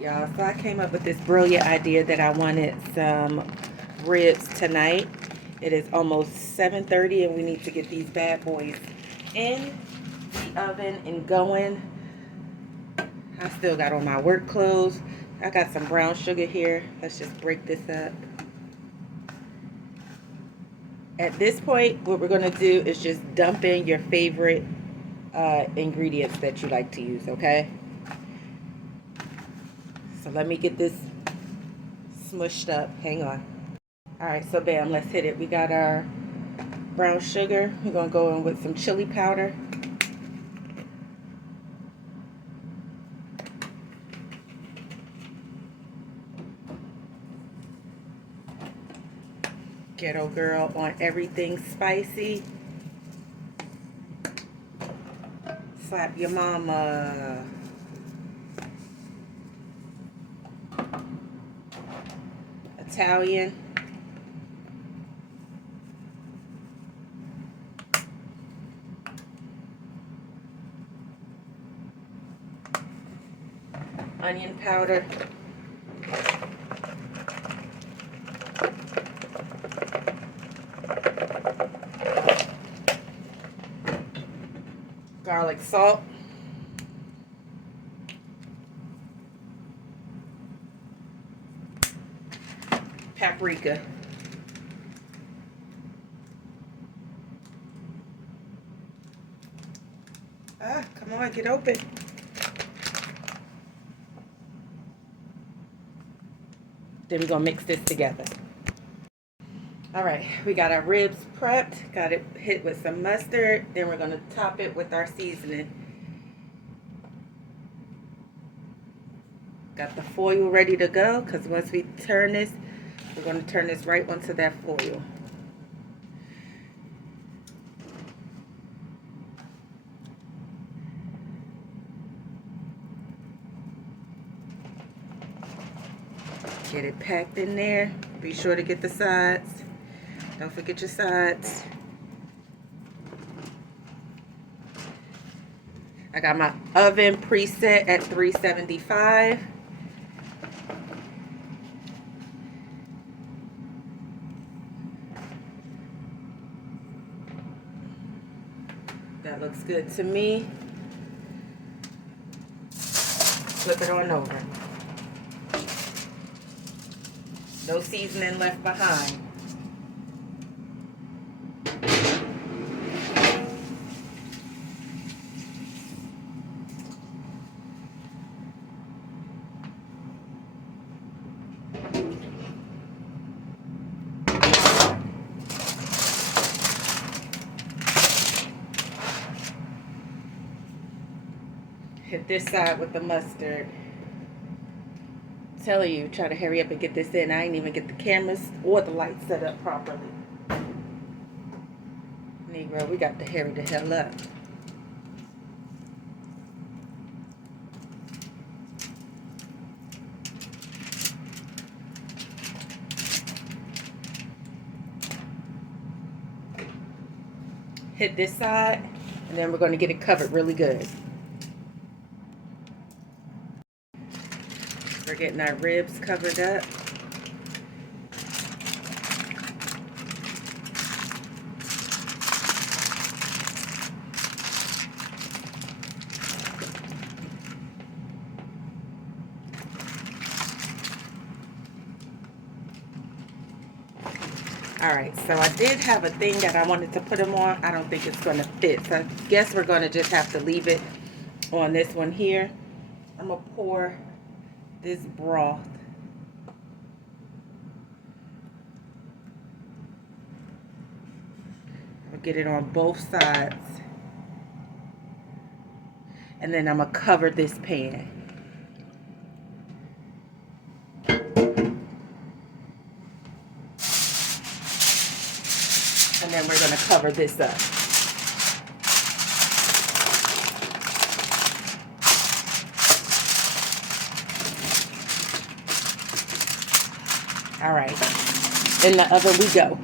Y'all, so I came up with this brilliant idea that I wanted some ribs tonight. It is almost 7:30 and we need to get these bad boys in the oven and going. I still got on my work clothes. I got some brown sugar here. Let's just break this up. At this point, what we're going to do is just dump in your favorite ingredients that you like to use, okay? So let me get this smushed up. Hang on. Alright, so bam, let's hit it. We got our brown sugar. We're going to go in with some chili powder. Ghetto girl on everything spicy. Slap your mama. Italian. Onion powder. Garlic salt. Paprika. Come on, get open. Then we're gonna mix this together. All right, we got our ribs prepped. Got it hit with some mustard. Then we're gonna top it with our seasoning. Got the foil ready to go, because once we turn this, we're gonna turn this right onto that foil. Get it packed in there. Be sure to get the sides. Don't forget your sides. I got my oven preset at 375. That looks good to me. Flip it on over. No seasoning left behind. Hit this side with the mustard. Telling you, try to hurry up and get this in. I ain't even get the cameras or the lights set up properly. Negro, we got to hurry the hell up. Hit this side, and then we're going to get it covered really good. We're getting our ribs covered up. Alright, so I did have a thing that I wanted to put them on. I don't think it's going to fit. So I guess we're going to just have to leave it on this one here. I'm going to pour this broth. I'll get it on both sides. And then I'm going to cover this pan. And then we're going to cover this up. All right, in the oven we go.